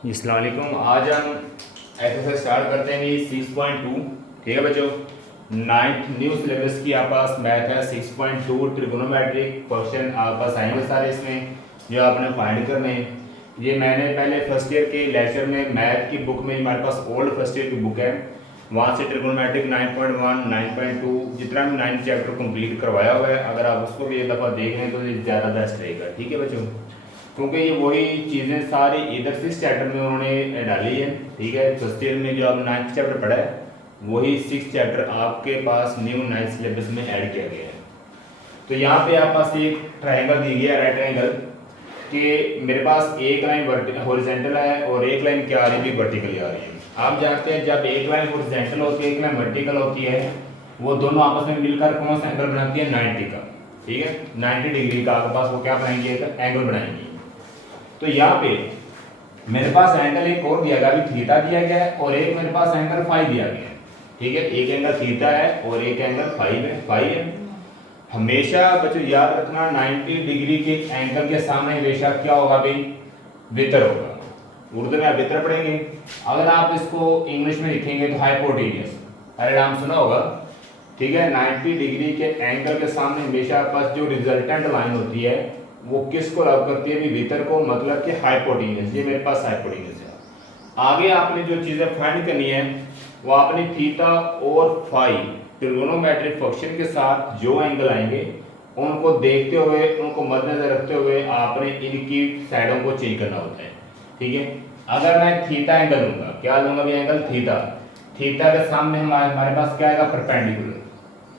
अस्सलाम वालेकुम। आज हम एक्सरसाइज स्टार्ट करते हैं 6.2। ठीक है बच्चों, नाइन्थ न्यू सिलेबस की आप पास मैथ है 6.2 ट्रिगोनोमेट्रिक क्वेश्चन आप पास आएंगे सारे इसमें जो आपने फाइंड करने हैं। ये मैंने पहले फर्स्ट ईयर के लेक्चर में मैथ की बुक में हमारे पास ओल्ड फर्स्ट ईयर की बुक है, वहाँ से ट्रिगोनोमेट्रिक 9.1 9.2 जितना भी 9 चैप्टर कंप्लीट करवाया हुआ है। अगर आप उसको भी एक दफ़ा देख लें तो ये ज़्यादा बेस्ट रहेगा। ठीक है बच्चों, क्योंकि ये वही चीज़ें सारी इधर से चैप्टर में उन्होंने डाली है। ठीक है, फर्स्ट ईयर में जो आप 9th चैप्टर पढ़ा है वही 6 चैप्टर आपके पास न्यू 9th सिलेबस में ऐड किया गया है। तो यहाँ पे आप पास एक ट्रायंगल दी गया है, राइट ट्रायंगल, कि मेरे पास एक लाइन हॉरिजॉन्टल है और एक लाइन क्या आ रही है, वर्टिकली आ रही है। आप जानते हैं जब एक लाइन हॉरिजॉन्टल होती है एक लाइन वर्टिकल होती है, वो दोनों आपस में मिलकर कौन सा एंगल बनाती है, 90 का। ठीक है, 90 डिग्री का आपके पास वो क्या बनाएंगे, एंगल बनाएंगे। तो यहाँ पे मेरे पास एंगल एक और दिया गया, अभी थीटा दिया गया है और एक मेरे पास एंगल फाई दिया गया है। ठीक है, एक एंगल थीटा है और एक एंगल फाई है। हमेशा बच्चों याद रखना 90 डिग्री के एंगल के सामने हमेशा क्या होगा भाई, वितर होगा। उर्दू में आप वितर पढ़ेंगे, अगर आप इसको इंग्लिश में लिखेंगे तो हाइपोटेनियस, अरे नाम सुना होगा। ठीक है, 90 डिग्री के एंगल के सामने हमेशा पास जो रिजल्टेंट लाइन होती है वो किसको लव करती है, वितर को, मतलब कि हाइपोटेनियस। ये मेरे पास हाइपोटेनियस है। आगे आपने जो चीज़ें फाइंड करनी है वो आपने थीटा और फाई ट्रिगोनोमेट्रिक फंक्शन के साथ जो एंगल आएंगे उनको देखते हुए, उनको मद्देनजर रखते हुए आपने इनकी साइडों को चेंज करना होता है। ठीक है, अगर मैं थीटा एंगल लूंगा, क्या लूंगा भी एंगल थीटा, थीटा के सामने हमारे पास क्या आएगा, परपेंडिकुलर।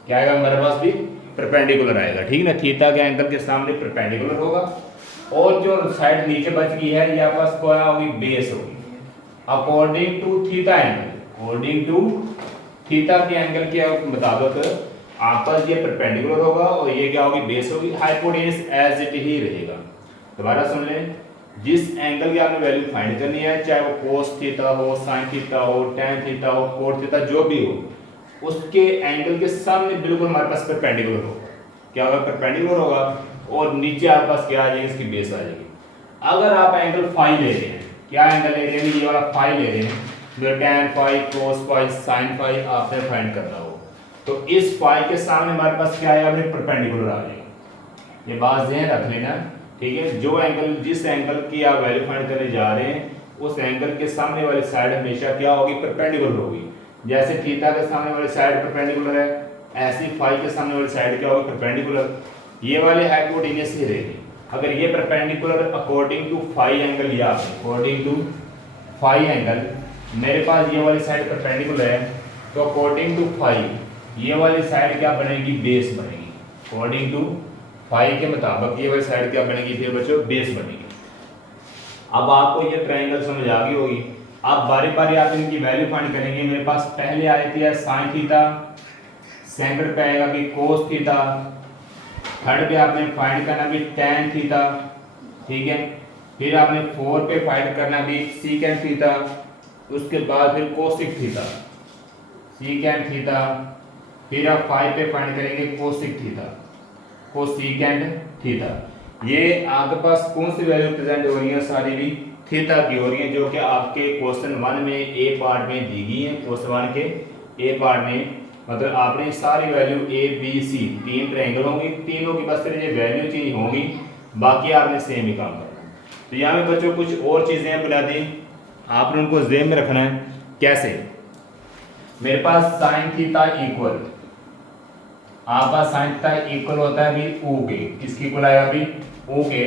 क्या आएगा हमारे पास भी, परपेंडिकुलर आएगा। ठीक है ना, थीटा के एंगल के सामने परपेंडिकुलर होगा और जो साइड नीचे बच गई है ये आपस क्या होगी, बेस होगी। According to theta angle, according to theta के एंगल के मुताबिक आपस ये परपेंडिकुलर होगा और ये क्या होगी, बेस होगी। हाइपोटेन्यूस एज इट ही रहेगा। दोबारा सुन लें, जिस एंगल की आपने वैल्यू फाइंड करनी है, चाहे वो कोस थीटा हो, साइन थीटा हो, टेन थीटा हो, कोट थीटा, जो भी हो, उसके एंगल के सामने बिल्कुल हमारे पास परपेंडिकुलर होगा। क्या होगा, परपेंडिकुलर होगा और नीचे आपके पास क्या आ जाएगी, इसकी बेस आ जाएगी। अगर आप एंगल फाई ले रहे हैं, क्या एंगल ले रहे हैं, ये वाला फाई ले रहे हैं, जो tan phi, cos phi, sine phi आपने फाइंड करना हो, तो इस फाई के सामने हमारे पास क्या आएगा, परपेंडिकुलर आ जाएगा। ये बात ध्यान रख लेना। ठीक है, जो एंगल, जिस एंगल की आप वैल्यू फाइंड करने जा रहे हैं उस एंगल के सामने वाली साइड हमेशा क्या होगी, परपेंडिकुलर होगी। जैसे थीटा के सामने वाली साइड परपेंडिकुलर है, ऐसी फाई के सामने वाली साइड क्या होगी, परपेंडिकुलर। ये वाली हाइपोटेन्यूस ही रहेगी। अगर ये perpendicular according to phi angle, या अकॉर्डिंग टू फाई एंगल मेरे पास ये वाली साइड परपेंडिकुलर है, तो अकॉर्डिंग टू फाई ये वाली साइड क्या बनेगी, बेस बनेगी। अकॉर्डिंग टू फाई के मुताबिक ये वाली साइड क्या बनेगी, फिर बच्चों बेस बनेगी। अब आपको ये ट्रायंगल समझ आ गई होगी। अब बारी बारी आप इनकी वैल्यू फाइंड करेंगे। मेरे पास पहले आ जाती है साइन थीटा, सेकंड पे आएगा कि कोस थीटा, थर्ड पे आपने फाइंड करना भी टेन थीटा। ठीक है, फिर आपने 4 पे फाइंड करना भी सीकेंट थीटा, उसके बाद फिर कोसिक थीटा, सीकेंट थीटा, फिर आप 5 पे फाइंड करेंगे कोसिक थीटा, कोसिकेंट थीटा। ये आपके पास कौन सी वैल्यू प्रेजेंट हो रही है, सारी भी थीटा की हो रही है, जो कि आपके क्वेश्चन 1 में ए पार्ट में दी गई है। क्वेश्चन 1 के ए पार्ट में मतलब आपने सारी value A B C, 3 triangle होंगी, तीनों की बस ये वैल्यू चेंज होंगी, बाकी आपने सेम ही काम करना है। तो यहाँ पे बच्चों कुछ और चीज़ें बुनियादी आपने उनको ज़हन में रखना है। कैसे, मेरे पास साइन थीटा इक्वल, आपका साइन थीटा इक्वल होता है भी ओ के, किसकी इक्वल आएगा भी, ओ के।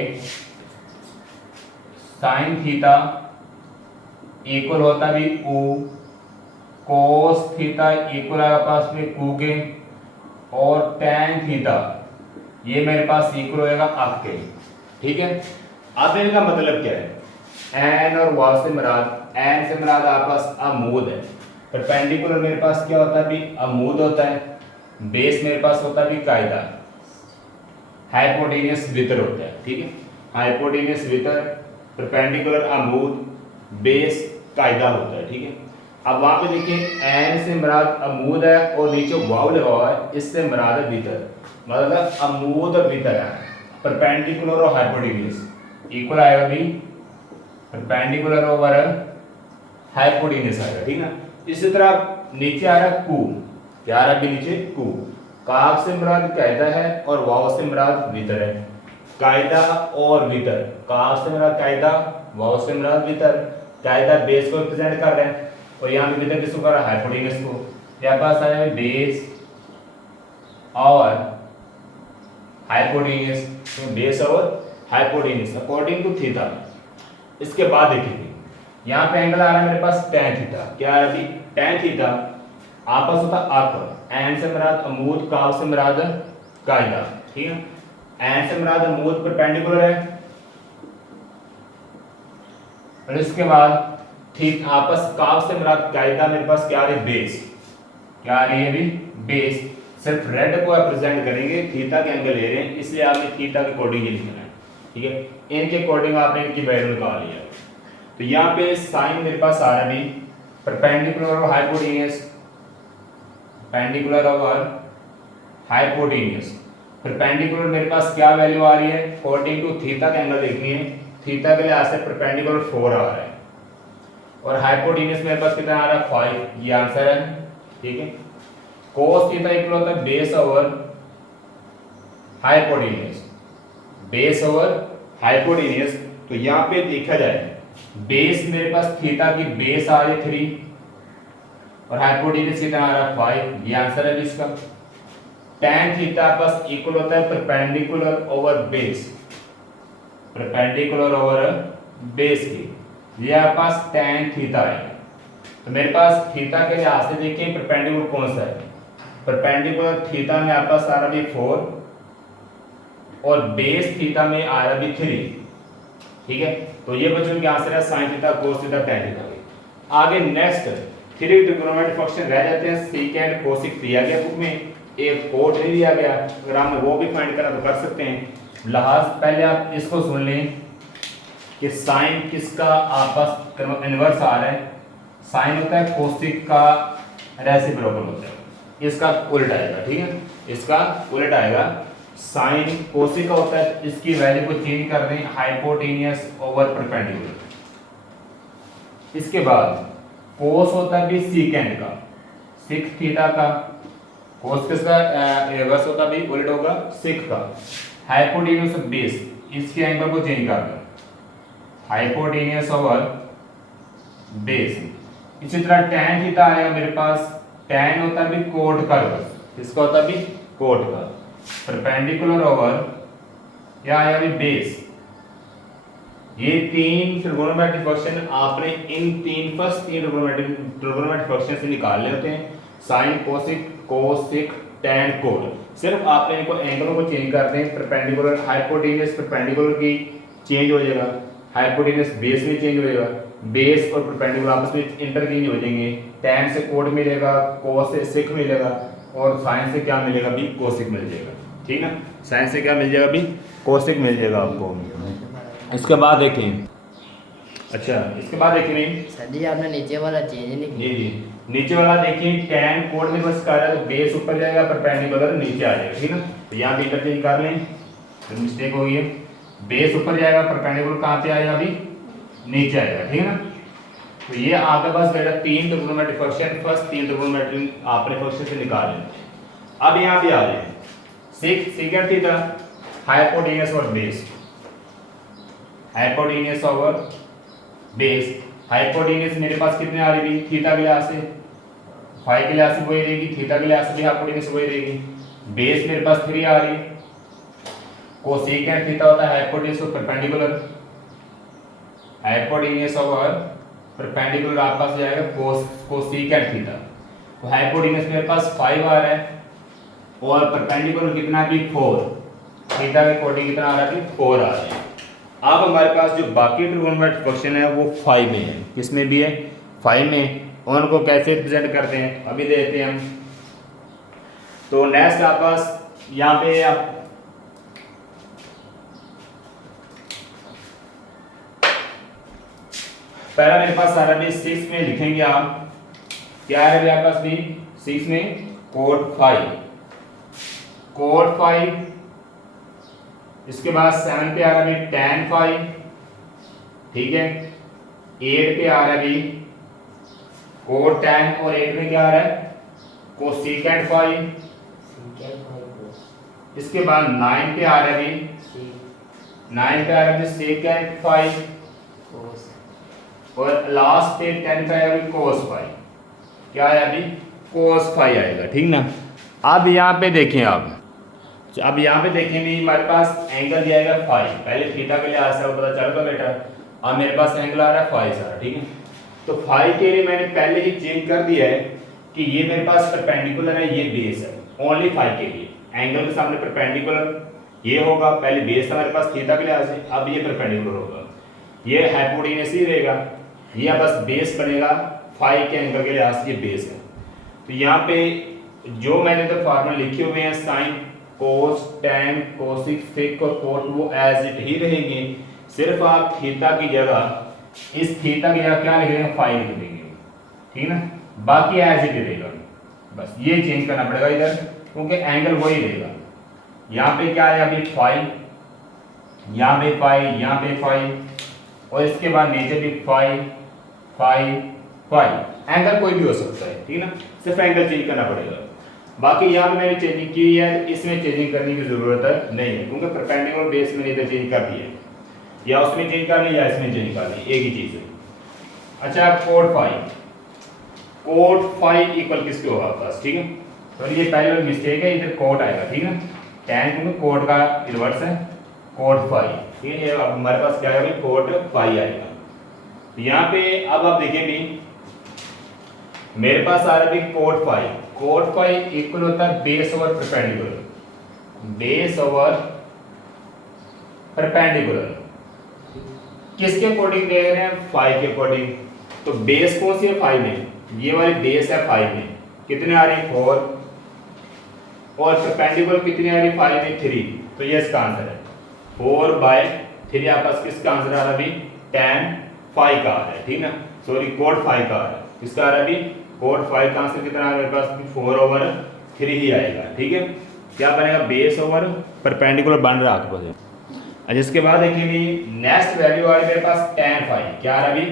साइन थीटा इक्वल होता है भी ओ, कोस थीटा इक्वल आएगा पास में कू के, और टेन थीटा ये मेरे पास इक्वल होएगा आपके। ठीक है, अब इनका मतलब क्या है, एन और वाव से मुराद, एन से मुराद आपके पास अमूद है, परपेंडिकुलर मेरे पास क्या होता है भी अमूद होता है, बेस मेरे पास होता है भी कायदा, हाइपोटेनियस वितर होता है। ठीक है, हाइपोटेनियस वितर, परपेंडिकुलर अमूद, बेस कायदा होता है। ठीक है, अब वहां पे देखिए एन से मुराद अमूद है और नीचे वाव लगा हुआ है, इससे मुराद है वितर, मतलब अमूद और वितर है, परपेंडिकुलर और हाइपोटेनियस इक्वल आएगा भी परपेंडिकुलर ओवर हाइपोटेन्यूस आएगा, ठीक ना। इसी तरह नीचे आ रहा है कू, क्या आ रहा है नीचे कू। काफ से मुराद कायदा है और वाव से मुराद वितर है। कायदा और वितर, काफ से मुराद कायदा, वाव से मुराद वितर। कायदा बेस को रिप्रेजेंट कर रहे हैं और यहाँ पे वितर किसको कर रहा है, हाइपोटेन्यूस को। यहाँ पास आया है बेस और हाइपोटेन्यूस, तो बेस और हाइपोटेन्यूस अकॉर्डिंग टू थीटा। इसके बाद देखिए यहाँ पे एंगल आ रहा है मेरे पास tan थीटा, क्या है अभी tan थीटा। आपस होता अप, एन से मुराद अमूद, काफ से मुराद कायदा, ठीक है। एन से मुराद अमूद परपेंडिकुलर है और इसके बाद ठीक आपस काफ से मुराद कायदा, मेरे पास क्या आ रही है बेस, क्या आ रही है अभी बेस। सिर्फ रेड को रिप्रेजेंट करेंगे, थीटा के एंगल ले रहे हैं इसलिए आपने थीटा के अकॉर्डिंग ही लिखना है, ठीक है। इनके अकॉर्डिंग आपने इनकी वैल्यू निकाल लिया। तो यहाँ पे साइन मेरे पास आ रहा है अभी परपेंडिकुलर और हाइपोटेन्यूस, परपेंडिकुलर और हाइपोटेन्यूस। परपेंडिकुलर मेरे पास क्या वैल्यू आ रही है, अकॉर्डिंग टू थीटा का एंगल देखनी है। थीटा के लिहाज से परपेंडिकुलर 4 आ रहा है और हाइपोटेन्यूस मेरे पास कितना आ रहा है 5, ये आंसर है, ठीक है। cos थीटा इक्वल होता है base over hypotenuse, base over hypotenuse. तो यहाँ पे देखा जाए बेस मेरे पास थीटा की बेस आ रही 3 और हाइपोटेन्यूस कितना आ रहा है 5, ये आंसर है इसका। tan थीटा बस इक्वल होता है perpendicular over base, perpendicular over base की, ये आपके पास tan थीटा है। तो मेरे पास थीटा के लिहाज से देखिए परपेंडिकुलर कौन सा है, परपेंडिकुलर थीटा में आपके पास आ रहा है 4 और बेस थीटा में आ रहा है 3, ठीक है। तो ये बच्चों के आंसर है sine theta, cos theta, tan theta. आगे नेक्स्ट 3 ट्रिगोनोमेट्रिक फंक्शन रह जाते हैं, सेकेंड कोसिक दिया गया बुक में, एक कोट नहीं दिया गया, अगर आपने वो भी फाइंड करा तो कर सकते हैं। लिहाज पहले आप इसको सुन लें कि साइन किसका आपस इनवर्स आ रहा है। साइन होता है कोसिक का रेसिप्रोकल होता है, इसका उल्ट आएगा, ठीक है, इसका उल्ट आएगा। साइन कोसिक का होता है, इसकी वैल्यू को चेंज कर दें हाइपोटेनियस ओवर परपेंडिकुलर। इसके बाद कोस होता है भी सीकेंड का, सिक थीटा का, कोस किसका रिवर्स होता भी उल्ट होगा सिक का। हाइपोटेनियस बेस, इसके एंगल को चेंज कर दें हाइपोटेनियस ओवर बेस। इसी तरह tan थीटा आएगा मेरे पास, tan होता है भी कोट का रिवर्स, किसका होता है भी कोट का, परपेंडिकुलर ओवर या आया भी बेस। ये 3 ट्रिगोनोमेट्रिक फंक्शन आपने इन 3 फर्स्ट 3 ट्रिगोनोमेट्रिक फंक्शन से निकालने होते हैं, sine cosec cosec tan cot. सिर्फ आपने इनको एंगलों को चेंज कर दें, परपेंडिकुलर हाइपोटेनियस परपेंडिकुलर की चेंज हो जाएगा, हाइपोटेनियस बेस में चेंज हो जाएगा, बेस और परपेंडिकुलर आपस में इंटरचेंज हो जाएंगे। tan से कोट मिलेगा, cos से सिक मिलेगा और साइन से क्या मिलेगा भी कोसिक मिल जाएगा, ठीक ना। साइन से क्या मिल जाएगा भी कोसिक मिल जाएगा आपको। इसके बाद देखें, अच्छा इसके बाद देखें सर जी आपने नीचे वाला चेंज नहीं किया। जी नीचे वाला देखिए tan कोड में बस कर रहा है तो बेस ऊपर जाएगा, परपेंडिकुलर नीचे आ जाएगा, ठीक ना। तो यहाँ भी इंटरचेंज कर लें, तो मिस्टेक हो गई है, बेस ऊपर जाएगा, परपेंडिकुलर कहाँ पे आएगा अभी नीचे आएगा, ठीक है ना। तो ये आपके पास बेटा 3 ट्रिगोनोमेट्रिक फंक्शन, फर्स्ट 3 ट्रिगोनोमेट्रिक आपने फंक्शन से निकाल लें। अब यहाँ पे आ जाए सेकंड थीटा हाइपोटेनियस और base, hypotenuse over base. Hypotenuse मेरे पास कितने आ रही है थीटा के लिहाज से, फाई के लिहाज से वही रहेगी, थीटा के लिहाज से भी हाइपोटेनियस वही रहेगी। बेस मेरे पास 3 आ रही है, कोसेकेंट थीटा होता है हाइपोटेनियस और परपेंडिकुलर, हाइपोटेनियस ओवर परपेंडिकुलर आपके पास जाएगा कोसेकेंट थीटा। तो हाइपोटेनियस मेरे पास 5 आ रहा है और परपेंडिकुलर कितना भी 4, थीटा के अकॉर्डिंग कितना आ रहा है 4 आ रहा है। अब हमारे पास जो बाकी ट्रिगोनोमेट्रिक फंक्शन है वो 5 में है, किसमें भी है 5 में, उनको कैसे रिप्रेजेंट करते हैं अभी देखते हैं हम। तो नेक्स्ट आपके पास यहाँ पे आप पहला मेरे पास सारा भी 6 में लिखेंगे आप, क्या है मेरे पास भी 6 में कोट 5, इसके बाद 7 पे आ रहा है tan 5, ठीक है। 8 पे आ रहा है अभी कोट tan और 8 में क्या आ रहा है कोसेकेंट फाई। इसके बाद 9 पे आ रहा है अभी 9 पे आ रहा है सेकेंट फाई और लास्ट पे 10 पे आएगा कोस फाई। क्या है अभी कोस फाई आएगा, ठीक ना। अब यहाँ पे देखें आप, अब यहाँ पे देखें भी हमारे पास एंगल दिया है फाई, पहले थीटा के लिए लिहाज से पता चल गया बेटा। अब मेरे पास एंगल आ रहा है फाई सारा, ठीक है। तो फाई के लिए मैंने पहले ही चेंज कर दिया है कि ये मेरे पास परपेंडिकुलर है, ये बेस है। ओनली फाई के लिए एंगल के सामने परपेंडिकुलर ये होगा, पहले बेस था मेरे पास थीटा के लिहाज से, अब ये परपेंडिकुलर होगा, ये हाइपोटेन्यूस ही रहेगा, ये बस बेस बनेगा फाई के एंगल के लिहाज से, ये बेस है। तो यहाँ पे जो मैंने तो फार्मूला लिखे हुए हैं साइन कोस टैन कोसिक सेक और कोट वो एज इट ही रहेंगे, सिर्फ आप थीटा की जगह इस थीटा की जगह क्या लिख देंगे फाई लिख देंगे, ठीक ना, बाकी एज इट रहेगा। बस ये चेंज करना पड़ेगा इधर क्योंकि एंगल वही रहेगा। यहाँ पे क्या है अभी फाई, यहाँ पे फाई, यहाँ पे फाई और इसके बाद नीचे भी फाई फाई फाई, एंगल कोई भी हो सकता है, ठीक है ना, सिर्फ एंगल चेंज करना पड़ेगा। बाकी यहाँ पे मैंने चेंजिंग की है, इसमें चेंजिंग करने की जरूरत नहीं है क्योंकि परपेंडिकुलर बेस में इधर चेंज कर दिया है, या उसमें चेंज कर ली या इसमें चेंज कर ली, एक ही चीज है। अच्छा कोड फाई इक्वल किसके होगा पास, ठीक है। तो ये पहले मिस्टेक है, इधर कोट आएगा, ठीक है, टैन क्योंकि कोट का इन्वर्स है कोट फाई, ठीक है। ये अब हमारे पास क्या है कोट फाई आएगा। तो यहाँ पे अब आप देखें भी मेरे पास आ रहा है कोट फाई इक्वल होता है base over perpendicular, base over perpendicular किसके अकॉर्डिंग देख रहे हैं फाई के अकॉर्डिंग। तो बेस कौन सी है फाई में, ये वाली बेस है फाई में, कितने आ रही है 4 और परपेंडिकुलर कितनी आ रही है फाई में 3, तो ये इसका आंसर है 4/3 आपस किसका आंसर आ रहा है अभी tan फाई का आ रहा है, ठीक ना, सॉरी कोट फाई का आ रहा है, किसका आ रहा है अभी कोट फाई का आंसर कितना आ रहा है मेरे पास 4/3 ही आएगा, ठीक है। क्या बनेगा बेस ओवर परपेंडिकुलर बन रहा है आपके पास। अच्छा इसके बाद देखिए भी नेक्स्ट वैल्यू आ रही है मेरे पास tan फाई, क्या आ रहा है अभी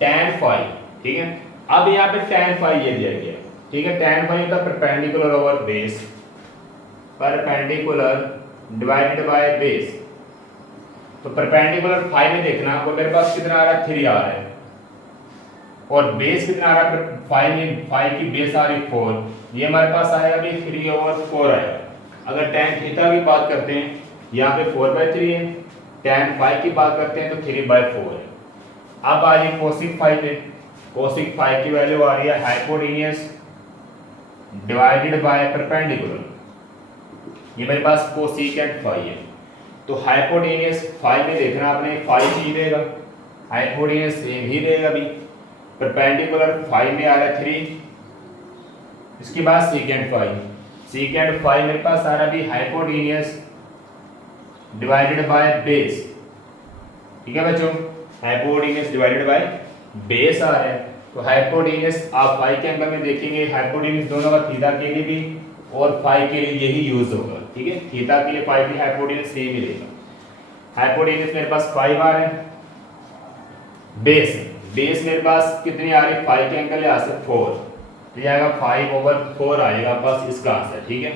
tan फाई, ठीक है। अब यहाँ पे tan फाई ये दिया गया, ठीक है, tan फाई होता है perpendicular over base, perpendicular divided by base. तो परपेंडिकुलर फाई में देखना वो मेरे पास कितना आ रहा है 3 आ रहा है और बेस कितना आ रहा है फाई में, फाई की बेस आ रही 4, ये हमारे पास आएगा भी 3/4 आएगा। अगर tan थीटा की बात करते हैं यहाँ पे 4/3 है, tan फाई की बात करते हैं तो 3/4 है। अब आ रही कोसिक फाई पे, कोसिक फाई की वैल्यू आ रही है हाइपोटेन्यूस डिवाइडेड बाय परपेंडिकुलर, ये मेरे पास कोसिकेंट फाई है। तो हाइपोटेन्यूस फाई में देखना आपने फाई ही रहेगा, हाइपोटेन्यूस सेम ही रहेगा अभी, परपेंडिकुलर फाई में आ रहा है 3, इसके बाद सेकेंड फाई मेरे पास आ रहा है अभी हाइपोटेन्यूस डिवाइडेड बाय बेस, ठीक है बच्चों, हाइपोटेन्यूस डिवाइडेड बाय बेस आ रहा है। तो हाइपोटेन्यूस आप फाई के एंगल में देखेंगे, हाइपोटेन्यूस दोनों का थीटा के लिए भी और फाई के लिए यही यूज होगा, ठीक है, थीटा के लिए फाई की हाइपोटेन्यूस सेम ही रहेगा। हाइपोटेन्यूस मेरे पास 5 आ रहा है, बेस मेरे पास कितनी आ रही है फाई के एंगल यहाँ से 4, तो ये आएगा 5/4 आएगा बस इसका आंसर, ठीक है।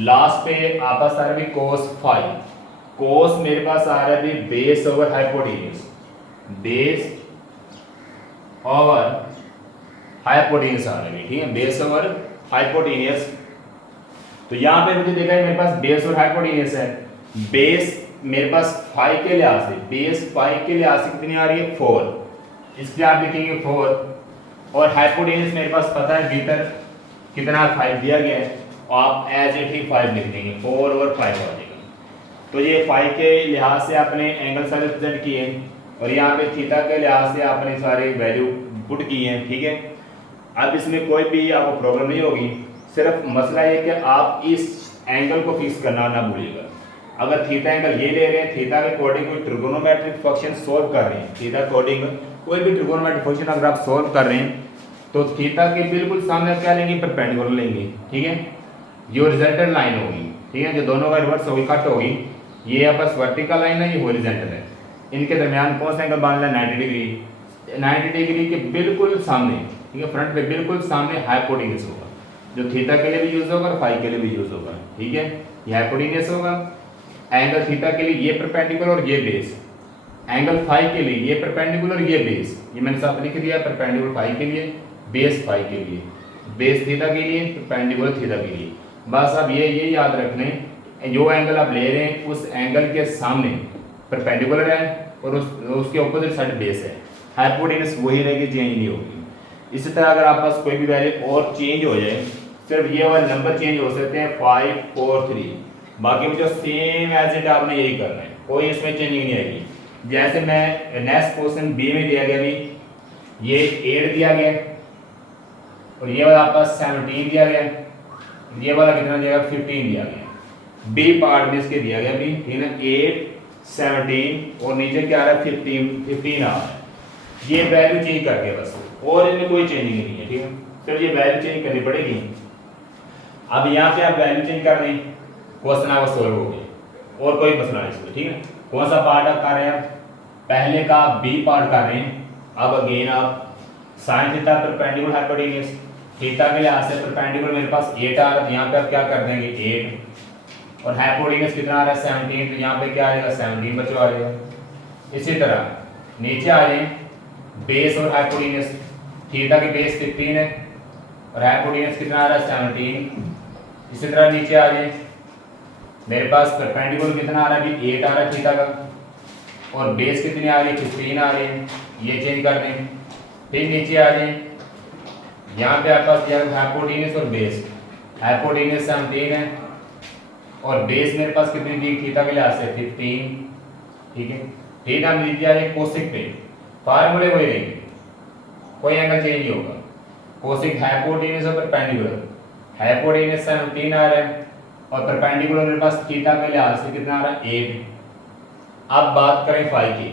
लास्ट पे आपस आ रहा है कोस फाई, कोस मेरे पास आ रहा है base over hypotenuse, base over hypotenuse आ रहा है, ठीक है, बेस ओवर हाइपोटेन्यूस। तो यहाँ पे मुझे देखा है मेरे पास बेस और हाइपोटेन्यूस है, बेस मेरे पास फाई के लिहाज से, बेस फाई के लिहाज से कितनी आ रही है 4, इसलिए आप लिखेंगे 4 और हाइपोटेन्यूस मेरे पास पता है भीतर कितना 5 दिया गया है और आप एज इट ही 5 लिख देंगे, 4/5 आ जाएगा। तो ये फाई के लिहाज से आपने एंगल सारे रिप्रेजेंट किए और यहाँ पे थीटा के लिहाज से आपने सारे वैल्यू पुट की हैं, ठीक है। अब इसमें कोई भी आपको प्रॉब्लम नहीं होगी, सिर्फ मसला ये कि आप इस एंगल को फिक्स करना ना भूलिएगा। अगर थीटा एंगल ये ले रहे हैं, थीटा के अकॉर्डिंग कोई ट्रिगोनोमेट्रिक फंक्शन सोल्व कर रहे हैं, थीटा अकॉर्डिंग कोई भी ट्रिगोनोमेट्रिक फंक्शन अगर आप सोल्व कर रहे हैं तो थीटा के बिल्कुल सामने क्या लेंगे परपेंडिकुलर लेंगे, ठीक है, ये हॉरिजॉन्टल लाइन होगी, ठीक है, जो दोनों का रिवर्स होगी कट होगी, ये आपस वर्टिकल लाइन है, ये हॉरिजॉन्टल है, इनके दरमियान कौन सा एंगल बांधना है 90 डिग्री, 90 डिग्री के बिल्कुल सामने, ठीक है, फ्रंट पे बिल्कुल सामने हाइपोटेन्यूज होगा, जो थीटा के लिए भी यूज होगा और फाई के लिए भी यूज होगा, ठीक है। ये हाइपोटेन्यूज होगा, एंगल थीटा के लिए ये परपेंडिकुलर और ये बेस, एंगल फाई के लिए ये परपेंडिकुलर ये बेस, ये मैंने साथ लिख दिया, परपेंडिकुलर फाई के लिए, बेस फाई के लिए, बेस थीटा के लिए, परपेंडिकुलर थीटा के लिए। बस अब ये याद रख लें, जो एंगल आप ले रहे हैं उस एंगल के सामने परपेंडिकुलर है और उसके ऑपोजिट साइड बेस है, हाइपोटेन्यूज वही रहेगी, चेंज नहीं होगी। इसी तरह अगर आप पास कोई भी वैल्यू और चेंज हो जाए, सिर्फ ये वाले नंबर चेंज हो सकते हैं 5, 4, 3, बाकी मुझे सेम एज इट आपने यही करना है, कोई इसमें चेंजिंग नहीं आएगी। जैसे मैं नेक्स्ट क्वेश्चन बी में दिया गया, भी ये 8 दिया गया और ये वाला आपका 17 दिया गया, ये वाला कितना दिया गया 15 दिया गया। बी पार्ट में इसके दिया गया भी, ठीक है ना, 8, 17 और नीचे क्या आ रहा है 15 आ रहा है। ये वैल्यू चेंज करके बस, और इनमें कोई चेंजिंग नहीं है, ठीक है, सिर्फ ये वैल्यू चेंज करनी पड़ेगी। अब यहाँ पे आप वैल्यू चेंज कर दें, क्वेश्चन आपका सोल्व हो गया और कोई मसला नहीं इसमें, ठीक है। कौन सा पार्ट आप कर रहे हैं, पहले का आप बी पार्ट कर रहे हैं। अब अगेन आप sine theta perpendicular hypotenuse, theta के लिहाज से परपेंडिकुलर मेरे पास 8 आ रहा है, यहाँ पे आप क्या कर देंगे 8, और हाइपोटेन्यूज कितना आ रहा है 17, तो यहाँ पे क्या आ जाएगा 17 बच्चों आ जाएगा। इसी तरह नीचे आ जाए, बेस और हाइपोटेन्यूज, थीटा की बेस 15 है और हाइपोटेन्यूज कितना आ रहा है 17। इसी तरह नीचे आ जाए, मेरे पास परपेंडिकुलर कितना आ रहा है, 8 आ रहा है थीटा का, और बेस कितनी आ रही है 15 आ रही है, ये चेंज कर दें। फिर नीचे आ जाए, यहाँ पे आपके पास क्या है हाइपोटेन्यूज और बेस, हाइपोटेन्यूज 17 है और बेस मेरे पास कितनी दी थीटा के लिहाज से 15, ठीक है। ठीक है, हम नीचे आ जाए कोसिक पे, फार्मूले वही रहेंगे, कोई एंगल चेंज नहीं होगा। कोसिक हाइपोटेन्यूज और परपेंडिकुलर, हाइपोटेन्यूज 17 आ रहा है और परपेंडिकुलर मेरे पास थीटा के लिहाज से कितना आ रहा है 8। अब बात करें फाई की,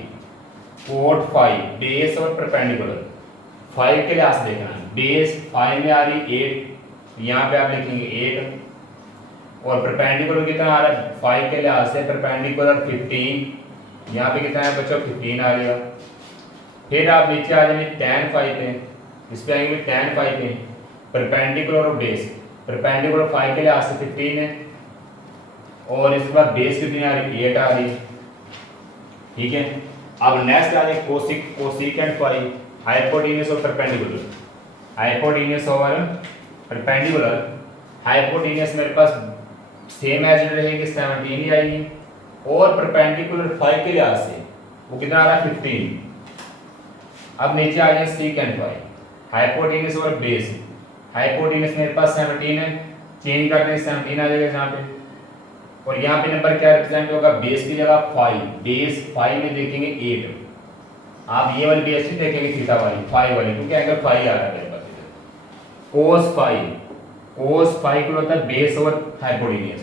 कोट फाई, बेस और परपेंडिकुलर, फाई के लिहाज से देखना है, बेस फाई में आ रही 8, यहाँ पे आप लिखेंगे 8, और परपेंडिकुलर कितना आ रहा है फाई के लिहाज से परपेंडिकुलर 15, यहाँ पे कितना है बच्चों 15 आ रहा है। फिर आप नीचे आ जाएंगे tan फाई पे, इस पे आएंगे tan फाई पे, परपेंडिकुलर और बेस, परपेंडिकुलर फाई के लिहाज से 15 है और इसके बाद बेस कितनी आ रही है 8 आ रही है, ठीक है। अब नेक्स्ट आ जाए कोसिक, कोसिकेंट फाई, हाइपोटेन्यूज और परपेंडिकुलर, हाइपोटेन्यूज और परपेंडिकुलर, हाइपोटेन्यूज मेरे पास सेम एज रहेगी 17 ही आएगी और परपेंडिकुलर फाई के लिहाज से वो कितना आ रहा है 15। अब नीचे आ जाए सीकेंट फाई, हाइपोटेन्यूज और बेस, हाइपोटेन्यूज मेरे पास 17 है, चेंज कर दें 17 आ जाएगा यहाँ पे, और यहाँ पे नंबर क्या रिप्रेजेंट होगा बेस की जगह 5, बेस 5 में देखेंगे 8, आप ये वाली बेस नहीं देखेंगे थीटा वाली 5 वाली, क्योंकि एंगल 5 आ रहा है मेरे पास इधर। कोस 5, कोस 5 को होता है बेस और हाइपोटेन्यूज,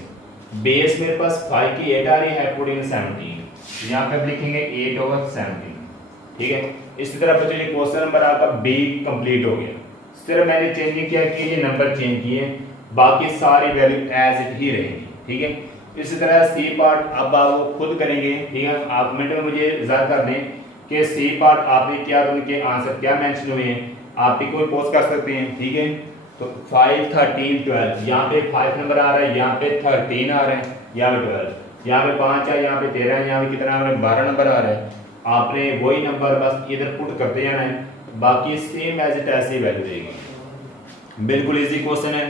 बेस मेरे पास 5 की 8 आ रही है, हाइपोटेन्यूज 17, यहाँ पे लिखेंगे 8 और 17, ठीक है। इसी तरह बच्चों ये क्वेश्चन नंबर आपका बी कंप्लीट हो गया। सिर्फ मैंने चेंजिंग किया कि ये नंबर चेंज किए, बाकी सारी वैल्यू एज इट ही रहेंगी, ठीक है। इसी तरह सी पार्ट अब आप वो खुद करेंगे, ठीक है। आप कमेंट में मुझे ज़ाहिर कर दें कि सी पार्ट आपने क्या, उनके आंसर क्या मेंशन हुए हैं, आप भी कोई पोस्ट कर सकते हैं, ठीक है। तो 5, 13, 12, यहाँ पे 5 नंबर आ रहा है, यहाँ पे 13 आ रहा है, यहाँ पे 12, यहाँ पे 5 है, यहाँ पे 13 है, यहाँ पे कितना आ रहा है 12 नंबर आ रहा है। आपने वही नंबर बस इधर पुट करते जाना है, बाकी सेम एज इट ऐसे ही वैल्यू देगी। बिल्कुल इजी क्वेश्चन है,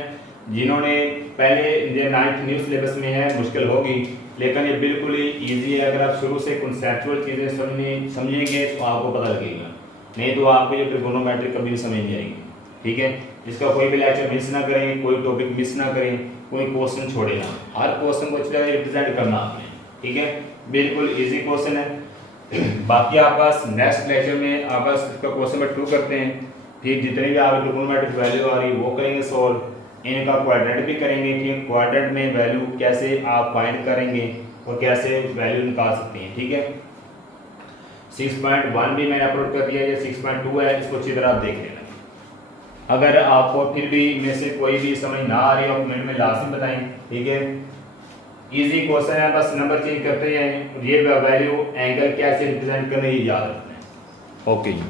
जिन्होंने पहले ये 9th न्यू सिलेबस में है मुश्किल होगी, लेकिन ये बिल्कुल ही ईजी है। अगर आप शुरू से कॉन्सेप्चुअल चीज़ें समझेंगे तो आपको पता लगेगा, नहीं तो आपको जो ट्रिगोनोमेट्री कभी समझ नहीं आएगी, ठीक है। इसका कोई भी लेक्चर मिस ना करें, कोई टॉपिक मिस ना करें, कोई क्वेश्चन छोड़े ना, हर क्वेश्चन को अच्छी तरह रिप्रेजेंट करना आपने, ठीक है। बिल्कुल ईजी क्वेश्चन है। बाकी आप पास नेक्स्ट लेक्चर में आप बस इसका क्वेश्चन नंबर 2 करते हैं, फिर जितनी भी आप ट्रिगोनोमेट्रिक वैल्यू आ रही वो करेंगे सॉल्व, इनका क्वाड्रेंट भी करेंगे कि क्वाड्रेंट में वैल्यू कैसे आप फाइंड करेंगे और कैसे वैल्यू निकाल सकते हैं, ठीक है। 6.1 भी मैंने अपलोड कर दिया है, 6.2 है, इसको अच्छी तरह आप देख लेना। अगर आपको फिर भी में से कोई भी समझ ना आ रही हो कमेंट में लाजमी बताएं, ठीक है। इजी क्वेश्चन है, बस नंबर चेंज करते हैं, ये वैल्यू एंगल कैसे रिप्रेजेंट करना ये याद रखना है। ओके जी।